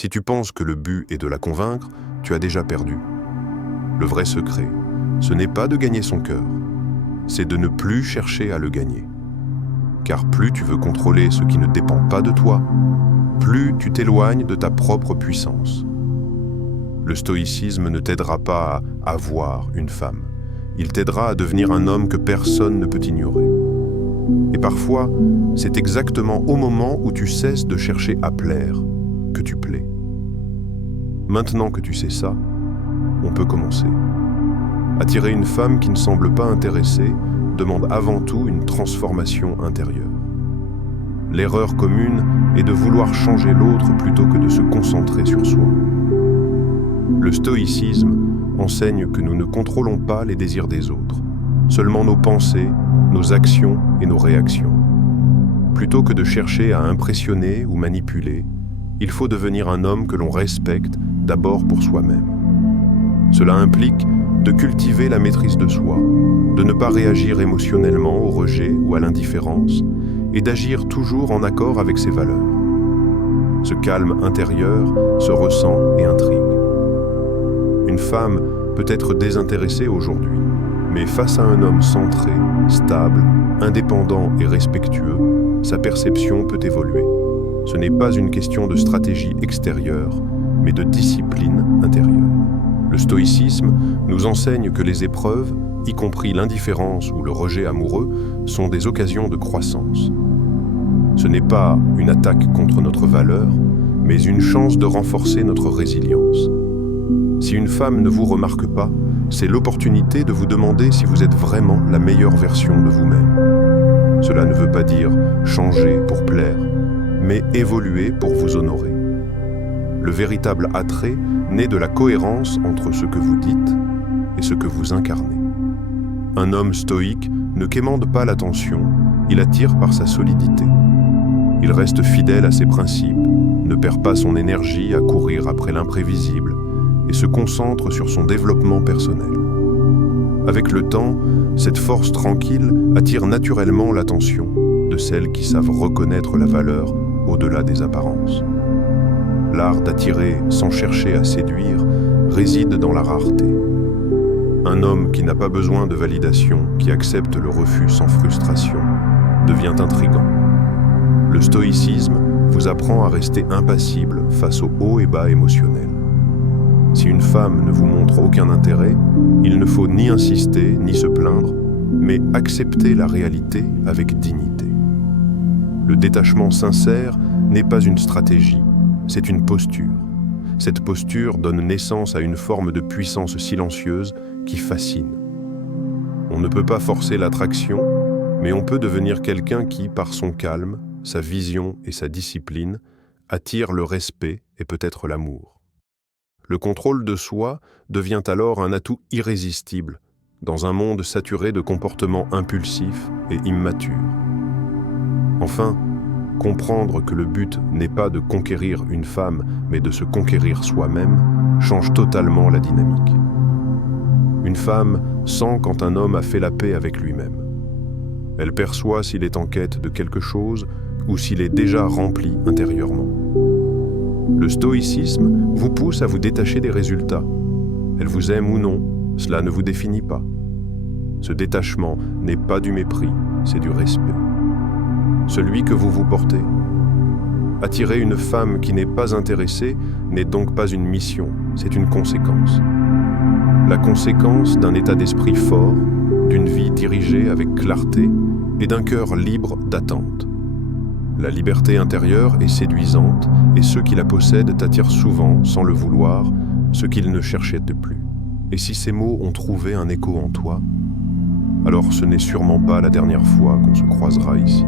Si tu penses que le but est de la convaincre, tu as déjà perdu. Le vrai secret, ce n'est pas de gagner son cœur, c'est de ne plus chercher à le gagner. Car plus tu veux contrôler ce qui ne dépend pas de toi, plus tu t'éloignes de ta propre puissance. Le stoïcisme ne t'aidera pas à avoir une femme. Il t'aidera à devenir un homme que personne ne peut ignorer. Et parfois, c'est exactement au moment où tu cesses de chercher à plaire que tu plais. Maintenant que tu sais ça, on peut commencer. Attirer une femme qui ne semble pas intéressée demande avant tout une transformation intérieure. L'erreur commune est de vouloir changer l'autre plutôt que de se concentrer sur soi. Le stoïcisme enseigne que nous ne contrôlons pas les désirs des autres, seulement nos pensées, nos actions et nos réactions. Plutôt que de chercher à impressionner ou manipuler, il faut devenir un homme que l'on respecte d'abord pour soi-même. Cela implique de cultiver la maîtrise de soi, de ne pas réagir émotionnellement au rejet ou à l'indifférence et d'agir toujours en accord avec ses valeurs. Ce calme intérieur se ressent et intrigue. Une femme peut être désintéressée aujourd'hui, mais face à un homme centré, stable, indépendant et respectueux, sa perception peut évoluer. Ce n'est pas une question de stratégie extérieure, mais de discipline intérieure. Le stoïcisme nous enseigne que les épreuves, y compris l'indifférence ou le rejet amoureux, sont des occasions de croissance. Ce n'est pas une attaque contre notre valeur, mais une chance de renforcer notre résilience. Si une femme ne vous remarque pas, c'est l'opportunité de vous demander si vous êtes vraiment la meilleure version de vous-même. Cela ne veut pas dire changer pour plaire, mais évoluer pour vous honorer. Le véritable attrait naît de la cohérence entre ce que vous dites et ce que vous incarnez. Un homme stoïque ne quémande pas l'attention, il attire par sa solidité. Il reste fidèle à ses principes, ne perd pas son énergie à courir après l'imprévisible et se concentre sur son développement personnel. Avec le temps, cette force tranquille attire naturellement l'attention de celles qui savent reconnaître la valeur au-delà des apparences. L'art d'attirer sans chercher à séduire réside dans la rareté. Un homme qui n'a pas besoin de validation, qui accepte le refus sans frustration, devient intrigant. Le stoïcisme vous apprend à rester impassible face aux hauts et bas émotionnels. Si une femme ne vous montre aucun intérêt, il ne faut ni insister ni se plaindre, mais accepter la réalité avec dignité. Le détachement sincère n'est pas une stratégie, c'est une posture. Cette posture donne naissance à une forme de puissance silencieuse qui fascine. On ne peut pas forcer l'attraction, mais on peut devenir quelqu'un qui, par son calme, sa vision et sa discipline, attire le respect et peut-être l'amour. Le contrôle de soi devient alors un atout irrésistible dans un monde saturé de comportements impulsifs et immatures. Enfin, comprendre que le but n'est pas de conquérir une femme, mais de se conquérir soi-même, change totalement la dynamique. Une femme sent quand un homme a fait la paix avec lui-même. Elle perçoit s'il est en quête de quelque chose ou s'il est déjà rempli intérieurement. Le stoïcisme vous pousse à vous détacher des résultats. Elle vous aime ou non, cela ne vous définit pas. Ce détachement n'est pas du mépris, c'est du respect. Celui que vous vous portez. Attirer une femme qui n'est pas intéressée n'est donc pas une mission, c'est une conséquence. La conséquence d'un état d'esprit fort, d'une vie dirigée avec clarté et d'un cœur libre d'attente. La liberté intérieure est séduisante et ceux qui la possèdent attirent souvent, sans le vouloir, ce qu'ils ne cherchaient plus. Et si ces mots ont trouvé un écho en toi, alors ce n'est sûrement pas la dernière fois qu'on se croisera ici.